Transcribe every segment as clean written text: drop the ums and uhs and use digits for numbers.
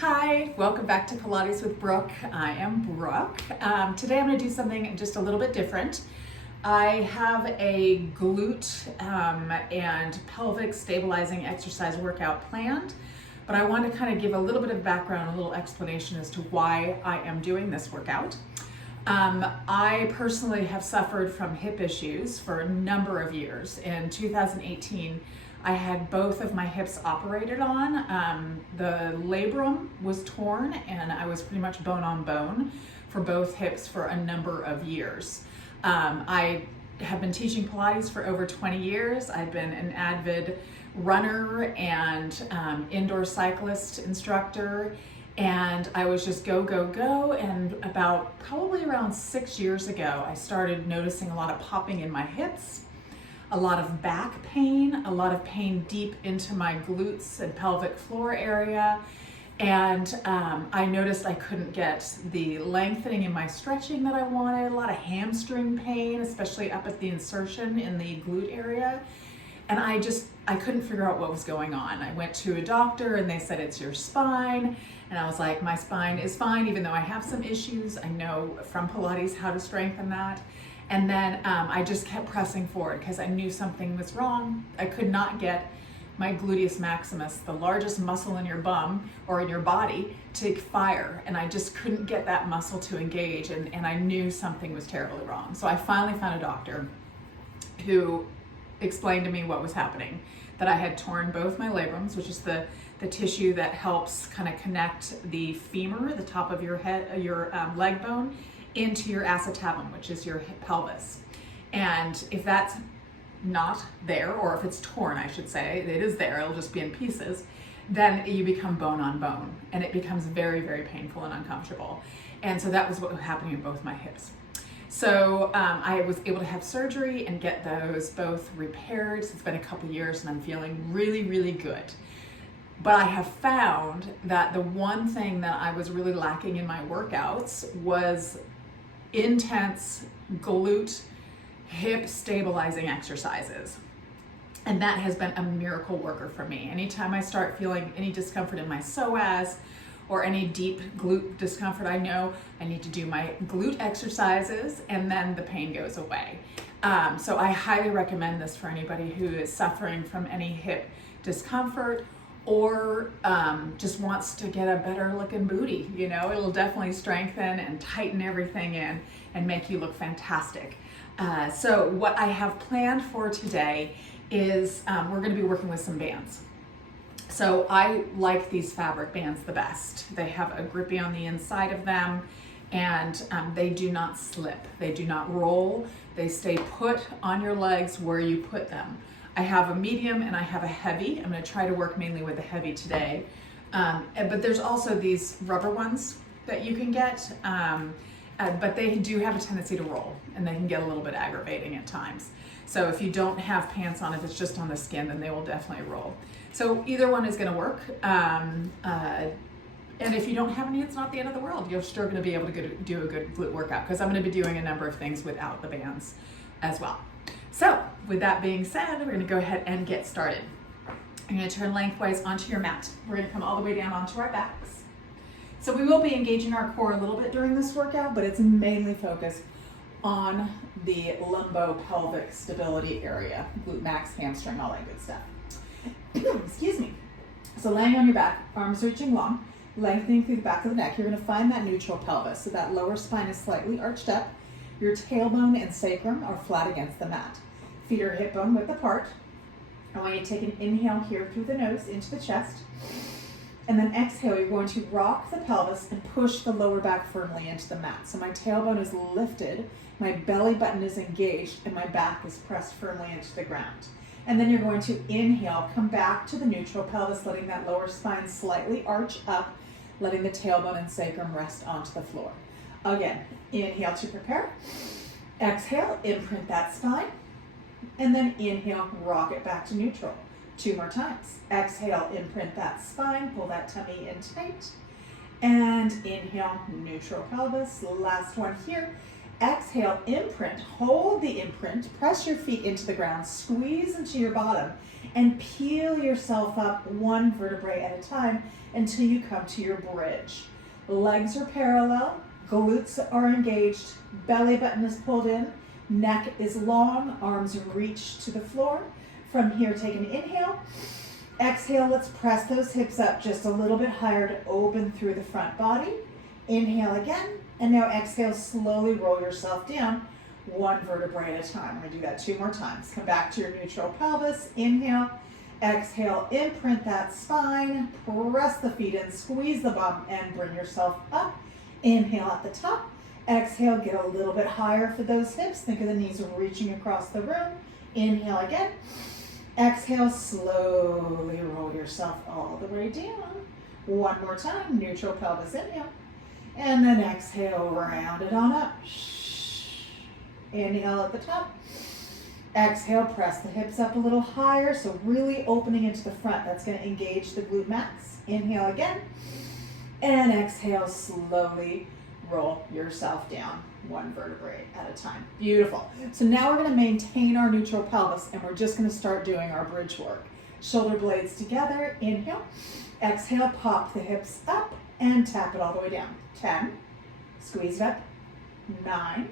Hi, welcome back to Pilates with Brooke. I am Brooke. Today I'm going to do something just a little bit different. I have a glute and pelvic stabilizing exercise workout planned, but I want to kind of give a little bit of background, a little explanation as to why I am doing this workout. I personally have suffered from hip issues for a number of years. In 2018, I had both of my hips operated on. The labrum was torn and I was pretty much bone on bone for both hips for a number of years. I have been teaching Pilates for over 20 years. I've been an avid runner and indoor cyclist instructor, and I was just go, go, go. And probably around 6 years ago, I started noticing a lot of popping in my hips, a lot of back pain, a lot of pain deep into my glutes and pelvic floor area. And I noticed I couldn't get the lengthening in my stretching that I wanted, a lot of hamstring pain, especially up at the insertion in the glute area. And I couldn't figure out what was going on. I went to a doctor and they said, it's your spine. And I was like, my spine is fine, even though I have some issues. I know from Pilates how to strengthen that. And then I just kept pressing forward because I knew something was wrong. I could not get my Gluteus Maximus, the largest muscle in your bum or in your body, to fire. And I just couldn't get that muscle to engage, and I knew something was terribly wrong. So I finally found a doctor who explained to me what was happening, that I had torn both my labrums, which is the tissue that helps kind of connect the femur, the top of your head, your leg bone, into your acetabulum, which is your pelvis. And if that's not there, or if it's torn, I should say, it is there, it'll just be in pieces, then you become bone on bone, and it becomes very, very painful and uncomfortable. And so that was what was happening in both my hips. So I was able to have surgery and get those both repaired. So it's been a couple years and I'm feeling really, really good. But I have found that the one thing that I was really lacking in my workouts was intense glute hip stabilizing exercises. And that has been a miracle worker for me. Anytime I start feeling any discomfort in my psoas or any deep glute discomfort, I know I need to do my glute exercises and then the pain goes away. So I highly recommend this for anybody who is suffering from any hip discomfort or just wants to get a better looking booty. You know, it'll definitely strengthen and tighten everything in and make you look fantastic. So what I have planned for today is we're going to be working with some bands. So I like these fabric bands the best. They have a grippy on the inside of them, and they do not slip. They do not roll. They stay put on your legs where you put them. I have a medium and I have a heavy. I'm going to try to work mainly with the heavy today. But there's also these rubber ones that you can get, but they do have a tendency to roll and they can get a little bit aggravating at times. So if you don't have pants on, if it's just on the skin, then they will definitely roll. So either one is going to work. And if you don't have any, it's not the end of the world. You're still going to be able to do a good glute workout, because I'm going to be doing a number of things without the bands as well. So with that being said, we're going to go ahead and get started. You're going to turn lengthwise onto your mat. We're going to come all the way down onto our backs. So we will be engaging our core a little bit during this workout, but it's mainly focused on the lumbo-pelvic stability area, glute max, hamstring, all that good stuff. Excuse me. So laying on your back, arms reaching long, lengthening through the back of the neck. You're going to find that neutral pelvis. So that lower spine is slightly arched up. Your tailbone and sacrum are flat against the mat. Feet are hip bone width apart. I want you to take an inhale here through the nose into the chest. And then exhale, you're going to rock the pelvis and push the lower back firmly into the mat. So my tailbone is lifted, my belly button is engaged, and my back is pressed firmly into the ground. And then you're going to inhale, come back to the neutral pelvis, letting that lower spine slightly arch up, letting the tailbone and sacrum rest onto the floor. Again, inhale to prepare. Exhale, imprint that spine. And then inhale, rock it back to neutral. 2 more times. Exhale, imprint that spine, pull that tummy in tight. And inhale, neutral pelvis. Last one here. Exhale, imprint, hold the imprint, press your feet into the ground, squeeze into your bottom, and peel yourself up one vertebrae at a time until you come to your bridge. Legs are parallel, glutes are engaged, belly button is pulled in, neck is long, arms reach to the floor. From here, take an inhale. Exhale, let's press those hips up just a little bit higher to open through the front body. Inhale again, and now exhale, slowly roll yourself down one vertebrae at a time. We're gonna do that 2 more times. Come back to your neutral pelvis, inhale, exhale, imprint that spine, press the feet in, squeeze the bum, and bring yourself up. Inhale at the top, exhale, get a little bit higher for those hips. Think of the knees reaching across the room. Inhale again. Exhale, slowly roll yourself all the way down. One more time, neutral pelvis, inhale. And then exhale, round it on up. Inhale at the top. Exhale, press the hips up a little higher, so really opening into the front. That's going to engage the glute max. Inhale again. And exhale, slowly roll yourself down one vertebrae at a time. Beautiful. So now we're going to maintain our neutral pelvis, and we're just going to start doing our bridge work. Shoulder blades together. Inhale. Exhale, pop the hips up and tap it all the way down. 10. Squeeze it up. 9.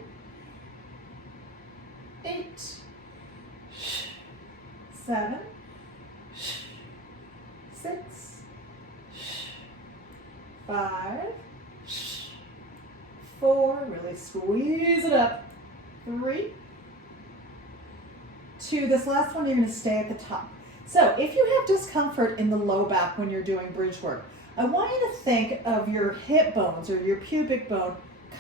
8. 7. 6. 5. 4, really squeeze it up. 3, 2, this last one you're going to stay at the top. So if you have discomfort in the low back when you're doing bridge work, I want you to think of your hip bones or your pubic bone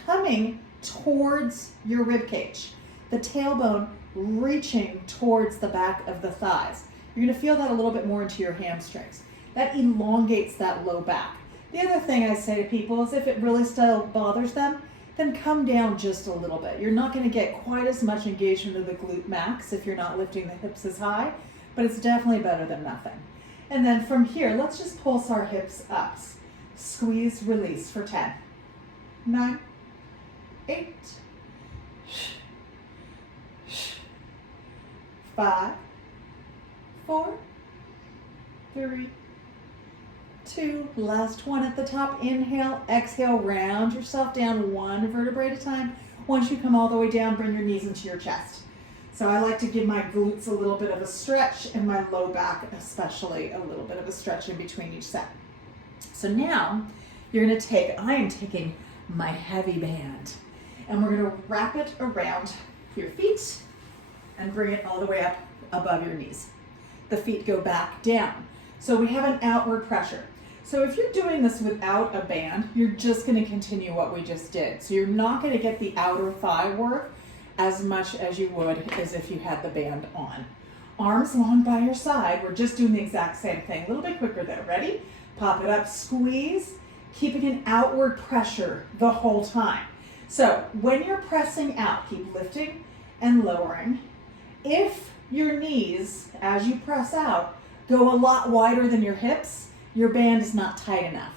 coming towards your rib cage, the tailbone reaching towards the back of the thighs. You're going to feel that a little bit more into your hamstrings. That elongates that low back. The other thing I say to people is if it really still bothers them, then come down just a little bit. You're not going to get quite as much engagement of the glute max if you're not lifting the hips as high, but it's definitely better than nothing. And then from here, let's just pulse our hips up. Squeeze, release for 10, 9, 8, 5, 4, 3, 2, last one at the top. Inhale, exhale, round yourself down one vertebrae at a time. Once you come all the way down, bring your knees into your chest. So I like to give my glutes a little bit of a stretch and my low back especially a little bit of a stretch in between each set. So now you're going to I am taking my heavy band and we're going to wrap it around your feet and bring it all the way up above your knees. The feet go back down. So we have an outward pressure. So if you're doing this without a band, you're just going to continue what we just did. So you're not going to get the outer thigh work as much as you would as if you had the band on. Arms long by your side. We're just doing the exact same thing. A little bit quicker though. Ready? Pop it up, squeeze, keeping an outward pressure the whole time. So when you're pressing out, keep lifting and lowering. If your knees, as you press out, go a lot wider than your hips, your band is not tight enough.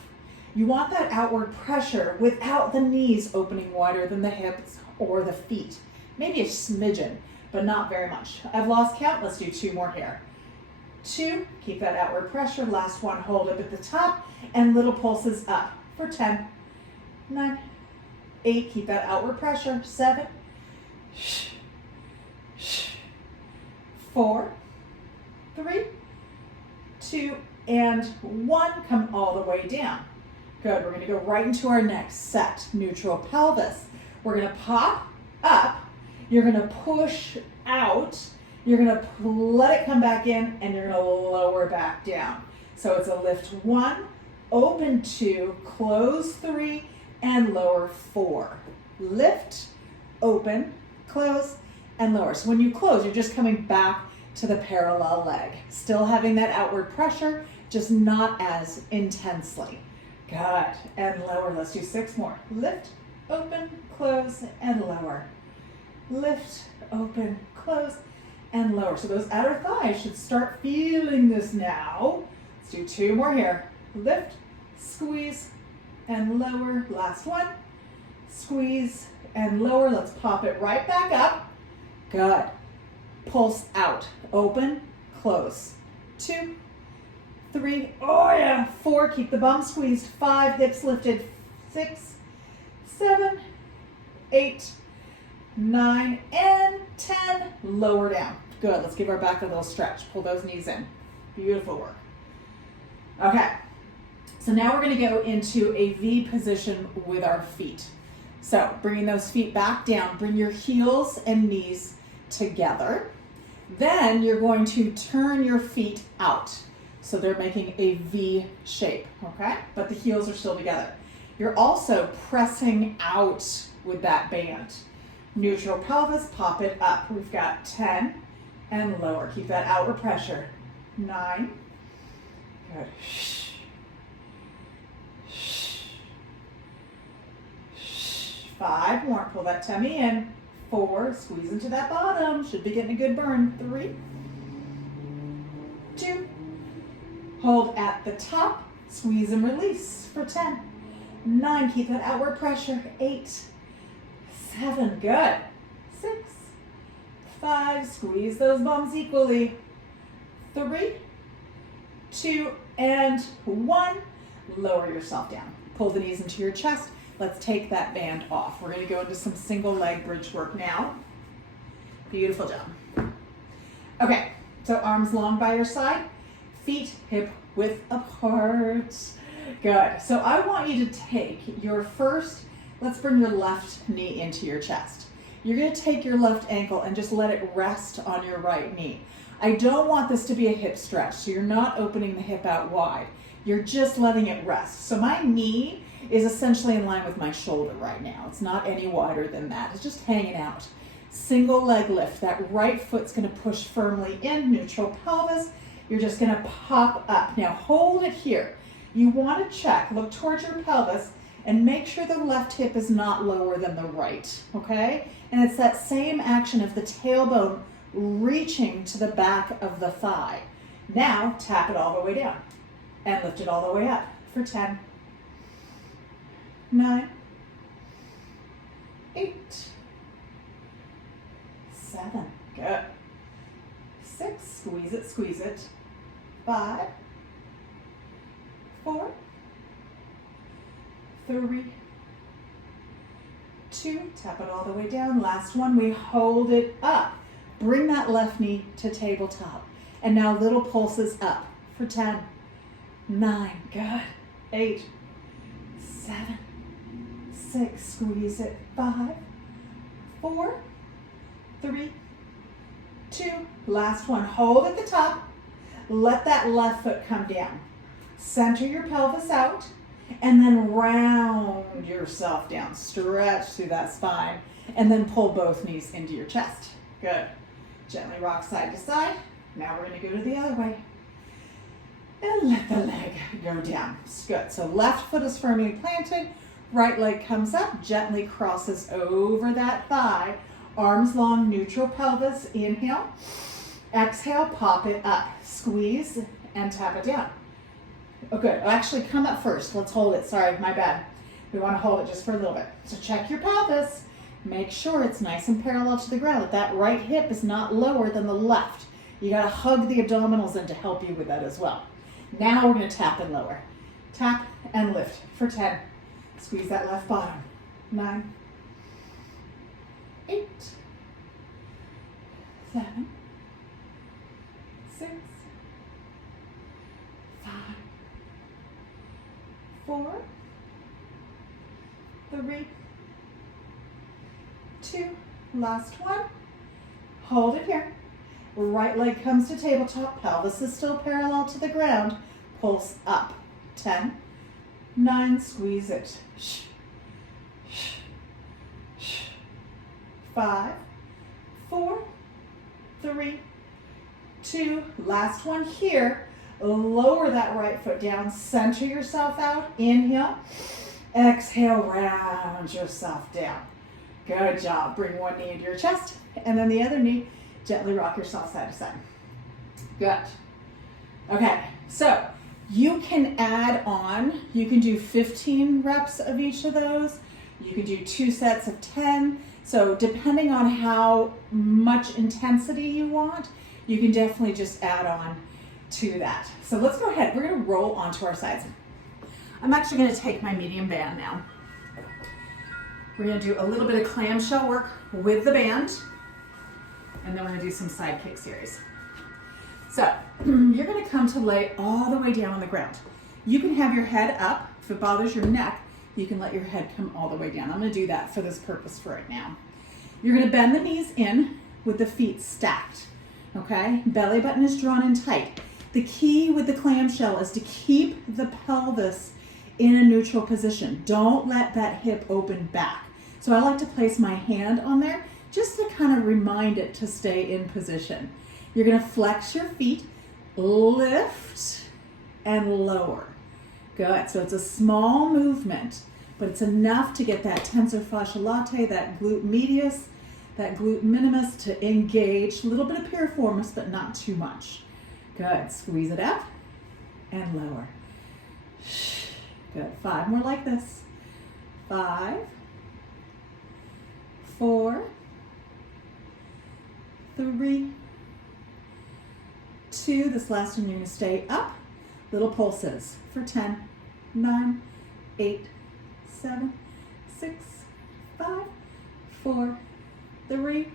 You want that outward pressure without the knees opening wider than the hips or the feet. Maybe a smidgen, but not very much. I've lost count. Let's do 2 more here. 2, keep that outward pressure. Last one, hold up at the top and little pulses up for 10, 9, 8, keep that outward pressure. 7, 4, 3, 2, and 1. Come all the way down. Good. We're going to go right into our next set. Neutral pelvis. We're going to pop up. You're going to push out. You're going to let it come back in, and you're going to lower back down. So it's a lift 1, open 2, close 3, and lower 4. Lift, open, close, and lower. So when you close, you're just coming back to the parallel leg. Still having that outward pressure, just not as intensely. Good. And lower. Let's do 6 more. Lift, open, close, and lower. Lift, open, close, and lower. So those outer thighs should start feeling this now. Let's do 2 more here. Lift, squeeze, and lower. Last one. Squeeze and lower. Let's pop it right back up. Good. Pulse out. Open, close. 2, 3, oh yeah, 4, keep the bum squeezed. 5, hips lifted. 6, 7, 8, 9, and 10. Lower down. Good. Let's give our back a little stretch. Pull those knees in. Beautiful work. Okay. So now we're going to go into a V position with our feet. So bringing those feet back down, bring your heels and knees together. Then you're going to turn your feet out. So they're making a V shape, okay? But the heels are still together. You're also pressing out with that band. Neutral pelvis, pop it up. We've got 10 and lower. Keep that outward pressure. 9. Good. 5 more. Pull that tummy in. 4. Squeeze into that bottom. Should be getting a good burn. 3. 2. Hold at the top. Squeeze and release for 10. 9. Keep that outward pressure. 8. 7. Good. 6. 5. Squeeze those bums equally. 3, 2, and 1. Lower yourself down. Pull the knees into your chest. Let's take that band off. We're going to go into some single leg bridge work now. Beautiful job. Okay, so arms long by your side, feet hip width apart. Good. So I want you to take your first, let's bring your left knee into your chest. You're going to take your left ankle and just let it rest on your right knee. I don't want this to be a hip stretch, so you're not opening the hip out wide. You're just letting it rest. So my knee is essentially in line with my shoulder right now. It's not any wider than that. It's just hanging out. Single leg lift. That right foot's going to push firmly in, neutral pelvis. You're just going to pop up. Now hold it here. You want to check, look towards your pelvis, and make sure the left hip is not lower than the right, okay? And it's that same action of the tailbone reaching to the back of the thigh. Now tap it all the way down and lift it all the way up for 10. 9, 8, 7, good. 6, squeeze it, squeeze it. 5, 4, 3, 2, tap it all the way down. Last one, we hold it up. Bring that left knee to tabletop. And now little pulses up for 10, 9, good. 8, 7, 6, squeeze it. 5, 4, 3, 2, last one. Hold at the top. Let that left foot come down. Center your pelvis out and then round yourself down. Stretch through that spine and then pull both knees into your chest. Good. Gently rock side to side. Now we're going to go to the other way. And let the leg go down. Good. So left foot is firmly planted. Right leg comes up, gently crosses over that thigh. Arms long, neutral pelvis. Inhale. Exhale, pop it up. Squeeze and tap it down. Oh, good. Actually, come up first. Let's hold it. Sorry, my bad. We want to hold it just for a little bit. So check your pelvis. Make sure it's nice and parallel to the ground. That right hip is not lower than the left. You got to hug the abdominals in to help you with that as well. Now we're going to tap and lower. Tap and lift for 10. Squeeze that left bottom. 9, 8, 7, 6, 5, 4, 3, 2, last one. Hold it here. Right leg comes to tabletop. Pelvis is still parallel to the ground. Pulse up. 10, 9, squeeze it. 5, 4, 3, 2, last one here. Lower that right foot down. Center yourself out. Inhale. Exhale, round yourself down. Good job. Bring one knee into your chest and then the other knee. Gently rock yourself side to side. Good. Okay, so you can add on, you can do 15 reps of each of those, You can do 2 sets of 10. So depending on how much intensity you want, you can definitely just add on to that. So let's go ahead. We're going to roll onto our sides. I'm actually going to take my medium band now. We're going to do a little bit of clamshell work with the band, and then we're going to do some side kick series. So you're going to come to lay all the way down on the ground. You can have your head up. If it bothers your neck, you can let your head come all the way down. I'm going to do that for this purpose for right now. You're going to bend the knees in with the feet stacked, okay? Belly button is drawn in tight. The key with the clamshell is to keep the pelvis in a neutral position. Don't let that hip open back. So I like to place my hand on there just to kind of remind it to stay in position. You're going to flex your feet, lift, and lower. Good. So it's a small movement, but it's enough to get that tensor fascia latae, that glute medius, that glute minimus to engage. A little bit of piriformis, but not too much. Good. Squeeze it up and lower. Good. 5 more like this. 5, 4, 3, 2. This last one you're going to stay up. Little pulses for 10, 9, 8, 7, 6, 5, 4, 3,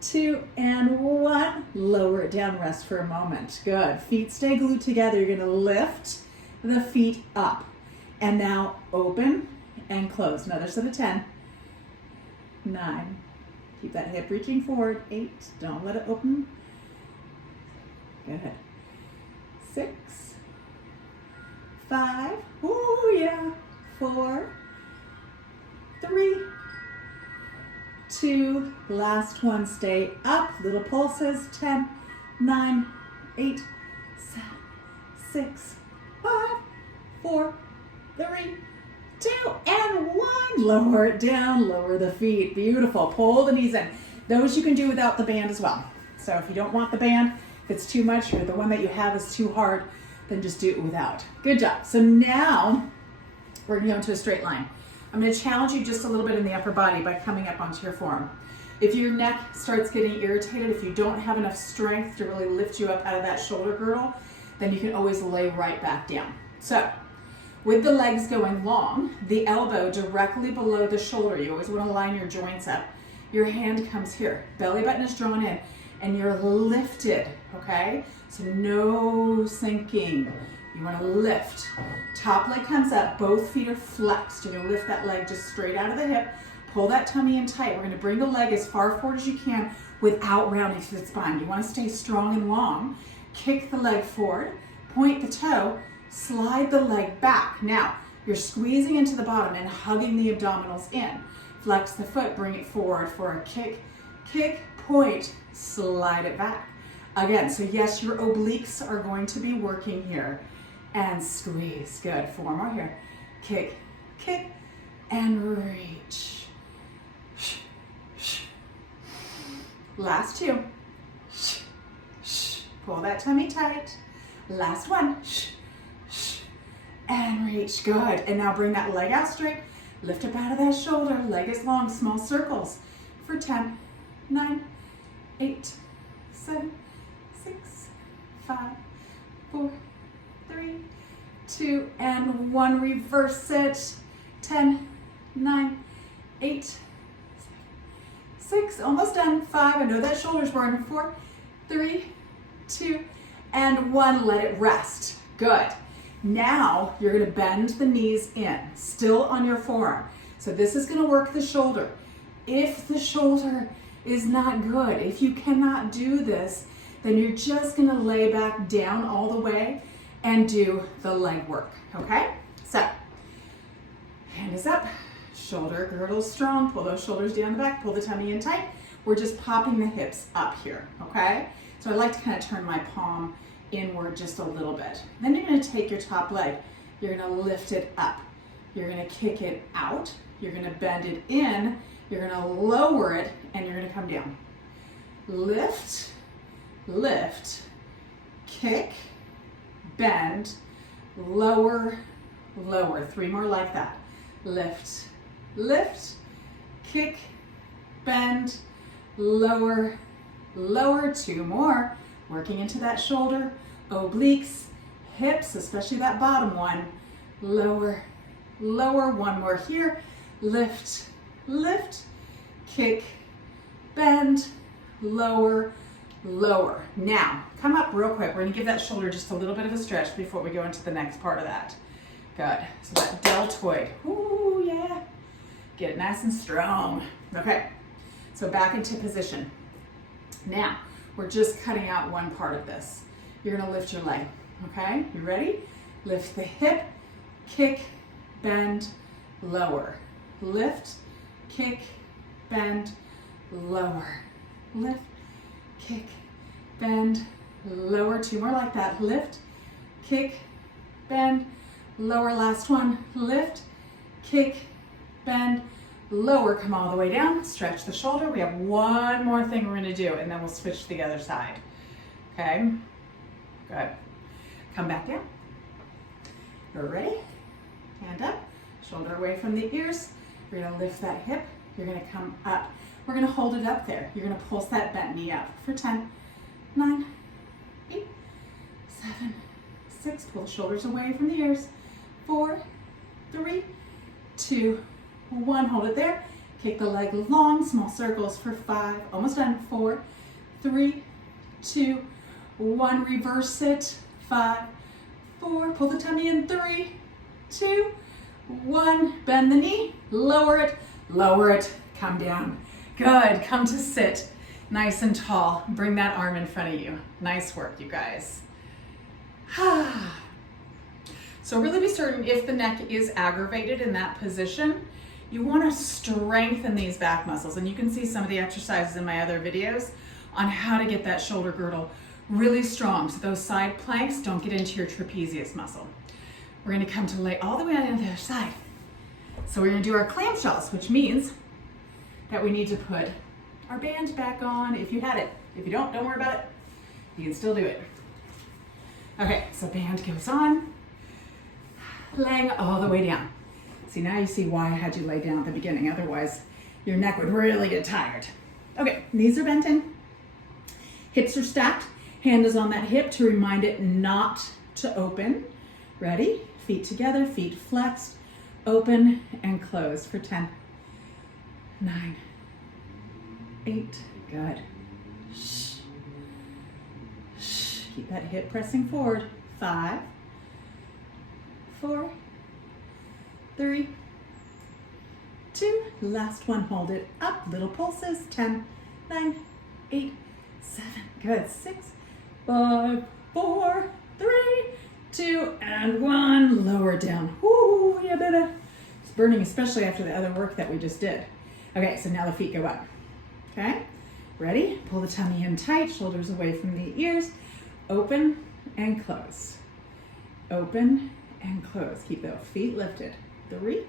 2, and 1. Lower it down, rest for a moment. Good. Feet stay glued together. You're going to lift the feet up. And now open and close. Another set of 10, 9. Keep that hip reaching forward. 8. Don't let it open. Go ahead. 6, 5. Ooh, yeah. 4, 3, 2. Last one. Stay up. Little pulses. 10, 9, 8, 7, 6, 5, 4, 3, 2, and 1. Lower it down. Lower the feet. Beautiful. Pull the knees in. Those you can do without the band as well. So if you don't want the band, if it's too much or the one that you have is too hard, then just do it without. Good job. So now we're going to go into a straight line. I'm going to challenge you just a little bit in the upper body by coming up onto your forearm. If your neck starts getting irritated, if you don't have enough strength to really lift you up out of that shoulder girdle, then you can always lay right back down. So with the legs going long, the elbow directly below the shoulder, you always want to line your joints up. Your hand comes here. Belly button is drawn in. And you're lifted, okay? So no sinking. You want to lift. Top leg comes up, both feet are flexed. You're going to lift that leg just straight out of the hip. Pull that tummy in tight. We're going to bring the leg as far forward as you can without rounding through the spine. You want to stay strong and long. Kick the leg forward, point the toe, slide the leg back. Now, you're squeezing into the bottom and hugging the abdominals in. Flex the foot, bring it forward for a kick, kick, point, slide it back. Again, so yes, your obliques are going to be working here. And squeeze. Good. 4 more here. Kick, kick, and reach. Last 2. Pull that tummy tight. Last 1. And reach. Good. And now bring that leg out straight. Lift up out of that shoulder. Leg is long. Small circles for 10, 9, 8, 7, 6, 5, 4, 3, 2, and 1. Reverse it. 10, 9, 8, 6, almost done. 5, I know that shoulder's burning. 4, 3, 2, and 1. Let it rest. Good. Now you're going to bend the knees in, still on your forearm. So this is going to work the shoulder. If the shoulder is not good, if you cannot do this, then you're just going to lay back down all the way and do the leg work, okay? So, hand is up, shoulder girdle strong, pull those shoulders down the back, pull the tummy in tight. We're just popping the hips up here, okay? So I like to kind of turn my palm inward just a little bit. Then you're going to take your top leg, you're going to lift it up, you're going to kick it out, you're going to bend it in, you're going to lower it, and you're going to come down. Lift, lift, kick, bend, lower, lower. 3 more like that. Lift, lift, kick, bend, lower, lower, 2 more, working into that shoulder, obliques, hips, especially that bottom one, lower, lower, 1 more here, lift, lift, kick, bend, lower, lower. Now, come up real quick. We're gonna give that shoulder just a little bit of a stretch before we go into the next part of that. Good, so that deltoid, ooh, yeah. Get it nice and strong. Okay, so back into position. Now, we're just cutting out one part of this. You're gonna lift your leg, okay? You ready? Lift the hip, kick, bend, lower. Lift, kick, bend, lower. Lift, kick, bend, lower. 2 more like that. Lift, kick, bend, lower. Last one. Lift, kick, bend, lower. Come all the way down. Stretch the shoulder. We have 1 more thing we're going to do, and then we'll switch to the other side. Okay? Good. Come back down. You're ready? Hand up. Shoulder away from the ears. You're going to lift that hip. You're going to come up. We're going to hold it up there. You're going to pulse that bent knee up for 10, 9, 8, 7, 6. Pull the shoulders away from the ears. 4, 3, 2, 1. Hold it there. Kick the leg long, small circles for 5. Almost done. 4, 3, 2, 1. Reverse it. 5, 4. Pull the tummy in. 3, 2, 1. Bend the knee. Lower it. Lower it. Come down. Good. Come to sit. Nice and tall. Bring that arm in front of you. Nice work, you guys. So really be certain if the neck is aggravated in that position, you want to strengthen these back muscles. And you can see some of the exercises in my other videos on how to get that shoulder girdle really strong so those side planks don't get into your trapezius muscle. We're going to come to lay all the way on the other side. So we're going to do our clamshells, which means that we need to put our band back on if you had it. If you don't worry about it. You can still do it. Okay, so band goes on, laying all the way down. See, now you see why I had you lay down at the beginning. Otherwise, your neck would really get tired. Okay, knees are bent in. Hips are stacked. Hand is on that hip to remind it not to open. Ready? Feet together, feet flexed. Open and close for 10, 9, 8, good. Shh. Shh. Keep that hip pressing forward. 5, 4, 3, 2, last one, hold it up, little pulses, 10, 9, 8, 7, good, 6, 5, 4, 3, 2, and 1, lower down. Ooh, yeah, baby. It's burning, especially after the other work that we just did. Okay, so now the feet go up. Okay, ready? Pull the tummy in tight, shoulders away from the ears. Open and close. Open and close. Keep the feet lifted. 3.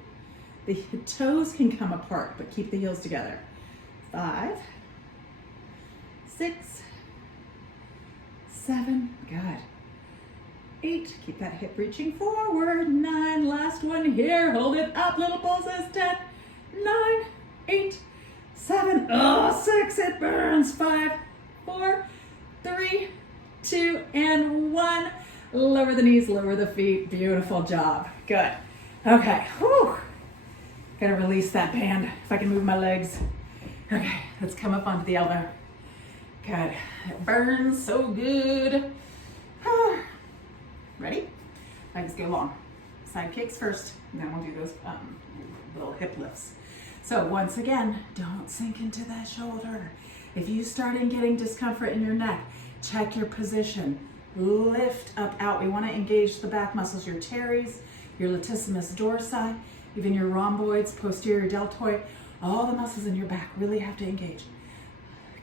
The toes can come apart, but keep the heels together. 5, 6, 7, good. 8, keep that hip reaching forward. 9, last one here. Hold it up, little pulses. 10, 9, 8, 7, 6, it burns. 5, 4, 3, 2, and 1. Lower the knees, lower the feet. Beautiful job. Good. Okay. Whew. Gotta release that band if I can move my legs. Okay, let's come up onto the elbow. Good. It burns so good. Ready? Legs go long. Side kicks first, and then we'll do those little hip lifts. So once again, don't sink into that shoulder. If you start getting discomfort in your neck, check your position. Lift up, out. We want to engage the back muscles, your teres, your latissimus dorsi, even your rhomboids, posterior deltoid. All the muscles in your back really have to engage.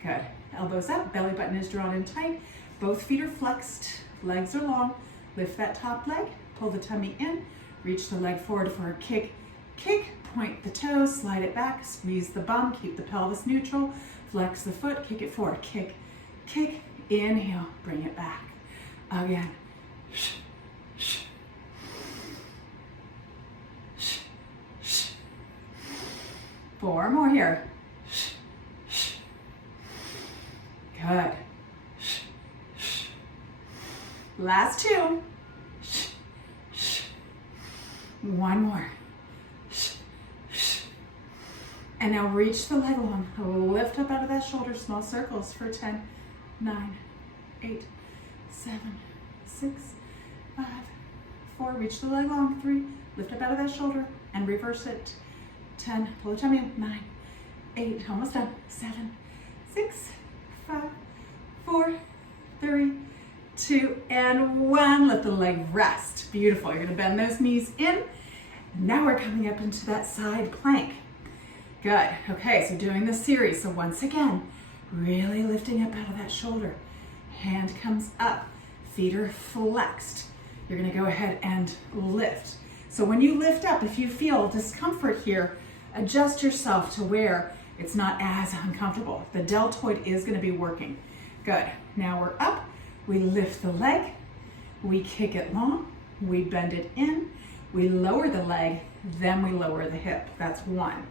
Good. Elbows up, belly button is drawn in tight. Both feet are flexed, legs are long. Lift that top leg, pull the tummy in, reach the leg forward for a kick. Kick, point the toes, slide it back, squeeze the bum, keep the pelvis neutral, flex the foot, kick it forward. Kick, kick, inhale, bring it back. Again. 4 more here. Good. Last 2. 1 more. And now reach the leg long. Lift up out of that shoulder, small circles for 10, 9, 8, 7, 6, 5, 4. Reach the leg long. 3. Lift up out of that shoulder and reverse it. 10. Pull the tummy in. 9, 8. Almost done. 7, 6, 5, 4, 3, 2, and 1. Let the leg rest. Beautiful. You're going to bend those knees in. Now we're coming up into that side plank. Good. Okay, so doing this series. So once again, really lifting up out of that shoulder. Hand comes up. Feet are flexed. You're going to go ahead and lift. So when you lift up, if you feel discomfort here, adjust yourself to where it's not as uncomfortable. The deltoid is going to be working. Good. Now we're up. We lift the leg. We kick it long. We bend it in. We lower the leg. Then we lower the hip. That's 1.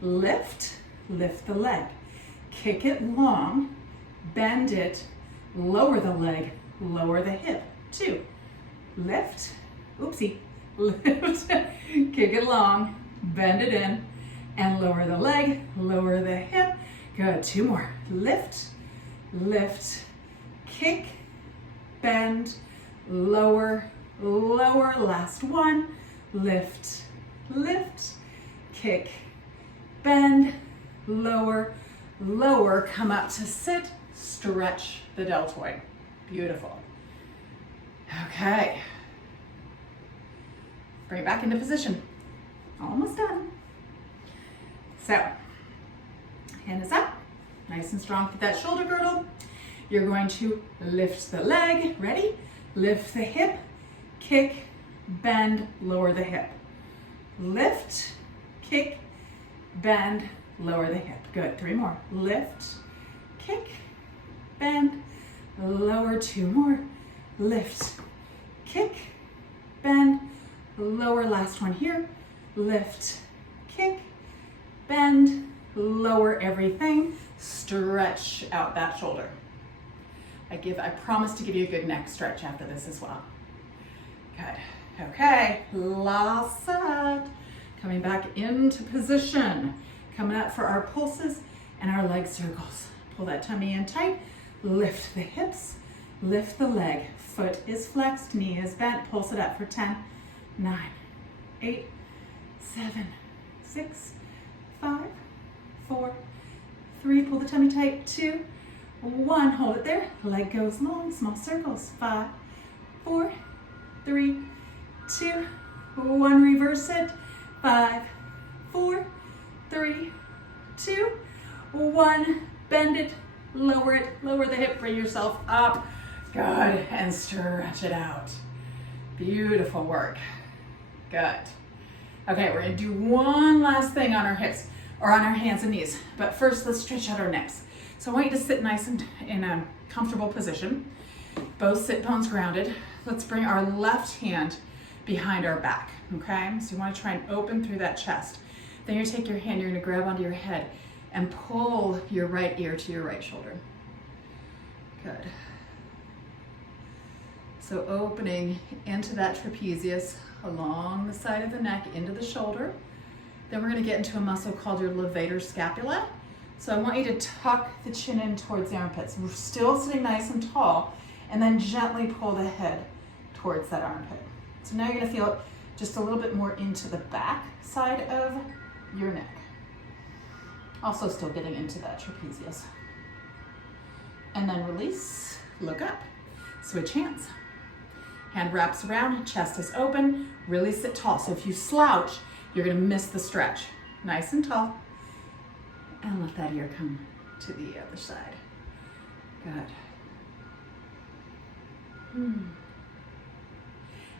Lift, lift the leg. Kick it long. Bend it. Lower the leg. Lower the hip. 2. Lift. Oopsie. Lift. Kick it long. Bend it in. And lower the leg. Lower the hip. Good. 2 more. Lift. Lift. Kick. Bend. Lower. Lower. Last 1. Lift. Lift. Kick. Bend. Lower. Lower. Come up to sit. Stretch the deltoid. Beautiful. Okay. Bring it back into position. Almost done. So, hand is up. Nice and strong with that shoulder girdle. You're going to lift the leg. Ready? Lift the hip. Kick. Bend. Lower the hip. Lift. Kick. Bend. Lower the hip. Good. 3 more. Lift. Kick. Bend. Lower. 2 more. Lift. Kick. Bend. Lower. Last one here. Lift. Kick. Bend. Lower everything. Stretch out that shoulder. I promise to give you a good neck stretch after this as well. Good. Okay. Last set. Coming back into position. Coming up for our pulses and our leg circles. Pull that tummy in tight. Lift the hips. Lift the leg. Foot is flexed. Knee is bent. Pulse it up for 10, 9, 8, 7, 6, 5, 4, 3. Pull the tummy tight. 2, 1. Hold it there. Leg goes long. Small circles. 5, 4, 3, 2, 1. Reverse it. 5, 4, 3, 2, 1. Bend it. Lower it. Lower the hip. Bring yourself up. Good. And stretch it out. Beautiful work. Good. Okay, we're going to do one last thing on our hips or on our hands and knees. But first, let's stretch out our necks. So I want you to sit nice and in a comfortable position. Both sit bones grounded. Let's bring our left hand behind our back. Okay, so you want to try and open through that chest. Then you take your hand, you're going to grab onto your head and pull your right ear to your right shoulder. Good. So opening into that trapezius along the side of the neck into the shoulder. Then we're going to get into a muscle called your levator scapula. So I want you to tuck the chin in towards the armpits. We're still sitting nice and tall, and then gently pull the head towards that armpit. So now you're going to feel it just a little bit more into the back side of your neck. Also still getting into that trapezius. And then release, look up, switch hands. Hand wraps around, chest is open, really sit tall. So if you slouch, you're gonna miss the stretch. Nice and tall. And let that ear come to the other side. Good.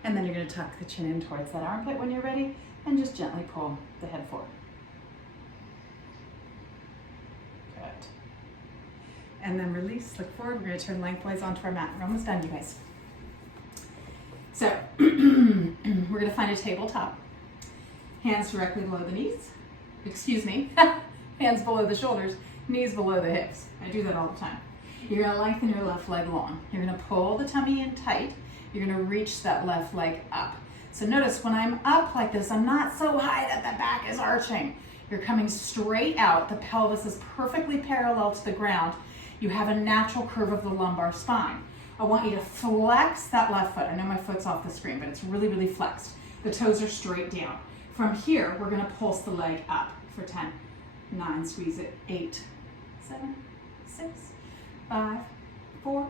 And then you're gonna tuck the chin in towards that armpit when you're ready, and just gently pull the head forward. Good. And then release, look forward. We're gonna turn lengthwise onto our mat. We're almost done, you guys. So, we're gonna find a tabletop. Hands directly below the knees. excuse me, hands below the shoulders, knees below the hips. I do that all the time. You're gonna lengthen your left leg long. You're gonna pull the tummy in tight. You're gonna reach that left leg up. So notice when I'm up like this, I'm not so high that the back is arching. You're coming straight out. The pelvis is perfectly parallel to the ground. You have a natural curve of the lumbar spine. I want you to flex that left foot. I know my foot's off the screen, but it's really, really flexed. The toes are straight down. From here, we're gonna pulse the leg up for 10, 9, squeeze it, 8, 7, 6, 5, 4,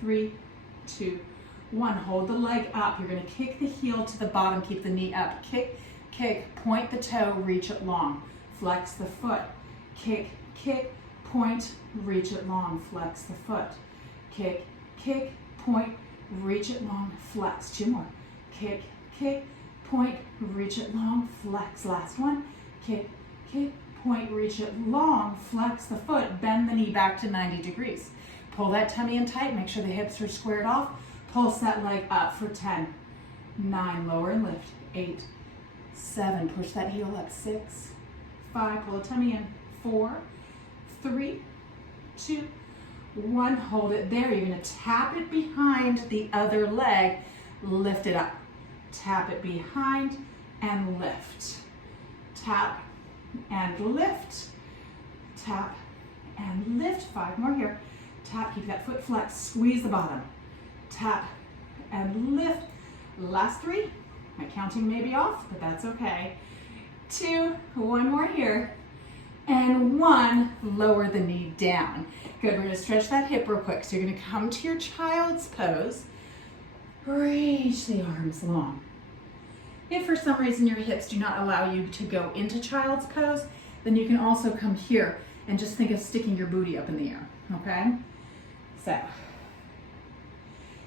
3, 2, 1. Hold the leg up. You're gonna kick the heel to the bottom, keep the knee up. Kick, kick, point the toe, reach it long. Flex the foot. Kick, kick, point, reach it long. Flex the foot. Kick, kick, point, reach it long. Flex. 2 more. Kick, kick, point, reach it long. Flex. Last one. Kick, kick, point, reach it long. Flex the foot. Bend the knee back to 90 degrees. Pull that tummy in tight. Make sure the hips are squared off. Pulse that leg up for 10, 9, lower and lift, 8, 7, push that heel up, 6, 5, pull the tummy in, 4, 3, 2, 1, hold it there. You're gonna tap it behind the other leg, lift it up. Tap it behind and lift. Tap and lift, tap and lift. 5 more here. Tap, keep that foot flexed, squeeze the bottom. Tap and lift. Last 3. My counting may be off, but that's okay. 2, 1 more here. And 1, lower the knee down. Good, we're gonna stretch that hip real quick. So you're gonna come to your child's pose. Reach the arms long. If for some reason your hips do not allow you to go into child's pose, then you can also come here and just think of sticking your booty up in the air, okay? So.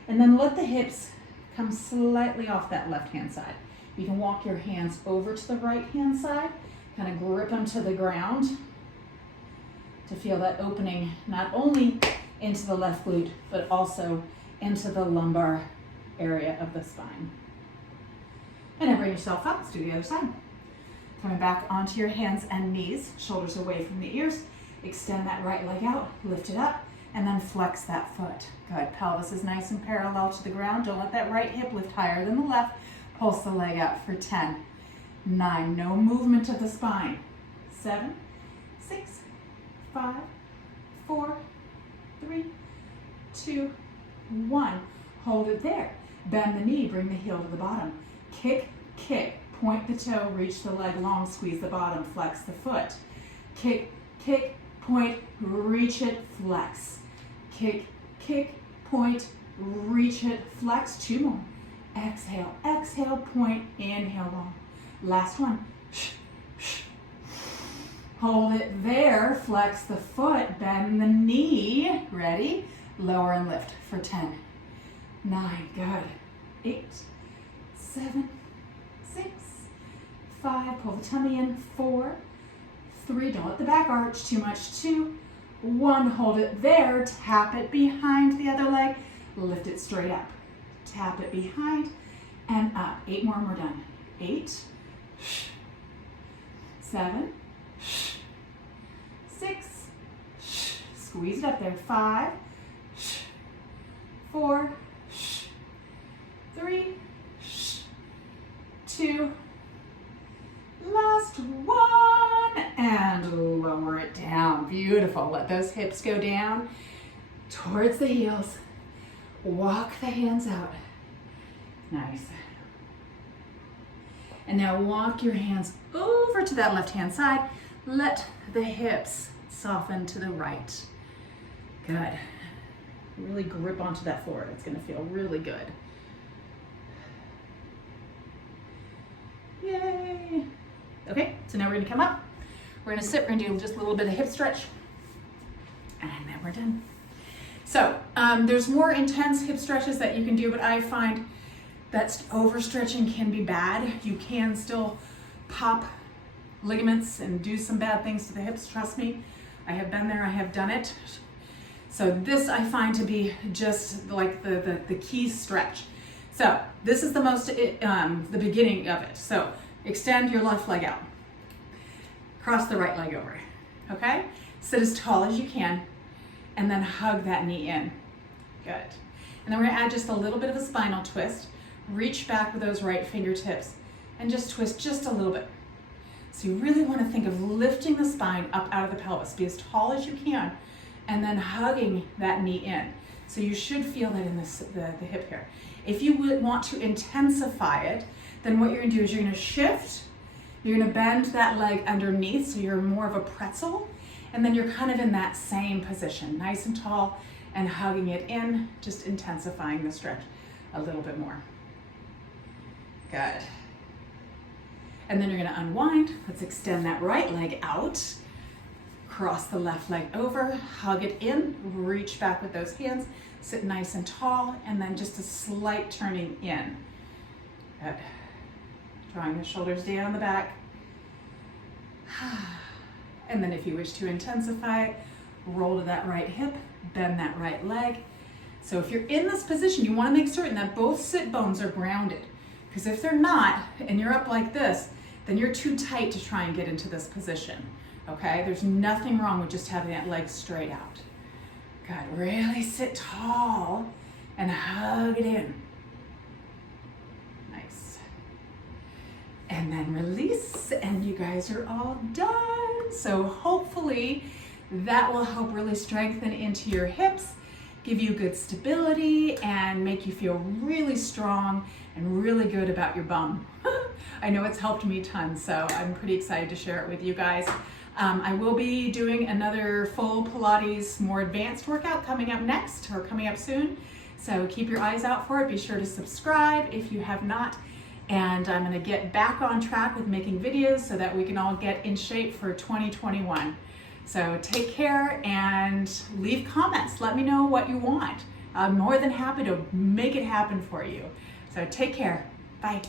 And then let the hips come slightly off that left-hand side. You can walk your hands over to the right-hand side, kind of grip them to the ground to feel that opening not only into the left glute, but also into the lumbar area of the spine. And then bring yourself up, let's do the other side. Coming back onto your hands and knees, shoulders away from the ears. Extend that right leg out, lift it up, and then flex that foot. Good, pelvis is nice and parallel to the ground. Don't let that right hip lift higher than the left. Pulse the leg up for 10, 9, no movement of the spine. 7, 6, 5, 4, 3, 2, 1. Hold it there. Bend the knee, bring the heel to the bottom. Kick, kick, point the toe, reach the leg long, squeeze the bottom, flex the foot. Kick, kick, point, reach it, flex. Kick, kick, point, reach it, flex. 2 more. Exhale, exhale, point, inhale long. Last one. Hold it there, flex the foot, bend the knee. Ready? Lower and lift for 10, 9, good. 8, 7, 6, 5, pull the tummy in, 4, 3, don't let the back arch too much, 2, 1, hold it there, tap it behind the other leg, lift it straight up, tap it behind and up. 8 more and we're done. 8, 7, 6, squeeze it up there, 5, 4, 3, 2, last one, and lower it down. Beautiful. Let those hips go down towards the heels. Walk the hands out. Nice. And now walk your hands over to that left-hand side. Let the hips soften to the right. Good. Really grip onto that floor. It's going to feel really good. Yay. Okay, so now we're going to come up. We're going to sit. We're going to do just a little bit of hip stretch. And then we're done. So there's more intense hip stretches that you can do, but I find that overstretching can be bad. You can still pop ligaments and do some bad things to the hips. Trust me, I have been there, I have done it. So this I find to be just like the key stretch. So this is the most, the beginning of it. So extend your left leg out. Cross the right leg over, okay? Sit as tall as you can, and then hug that knee in. Good. And then we're gonna add just a little bit of a spinal twist. Reach back with those right fingertips and just twist just a little bit. So you really wanna think of lifting the spine up out of the pelvis. Be as tall as you can, and then hugging that knee in. So you should feel that in the hip here. If you would want to intensify it, then what you're gonna do is you're gonna shift, you're gonna bend that leg underneath so you're more of a pretzel, and then you're kind of in that same position, nice and tall, and hugging it in, just intensifying the stretch a little bit more. Good. And then you're gonna unwind. Let's extend that right leg out. Cross the left leg over, hug it in, reach back with those hands, sit nice and tall, and then just a slight turning in. Good. Drawing the shoulders down the back. And then if you wish to intensify it, roll to that right hip, bend that right leg. So if you're in this position, you wanna make certain that both sit bones are grounded. Because if they're not, and you're up like this, then you're too tight to try and get into this position, okay? There's nothing wrong with just having that leg straight out. Good, really sit tall and hug it in. Nice. And then release, and you guys are all done. So hopefully that will help really strengthen into your hips, give you good stability, and make you feel really strong and really good about your bum. I know it's helped me tons, so I'm pretty excited to share it with you guys. I will be doing another full Pilates, more advanced workout coming up next, or coming up soon. So keep your eyes out for it. Be sure to subscribe if you have not. And I'm gonna get back on track with making videos so that we can all get in shape for 2021. So take care and leave comments. Let me know what you want. I'm more than happy to make it happen for you. So take care. Bye.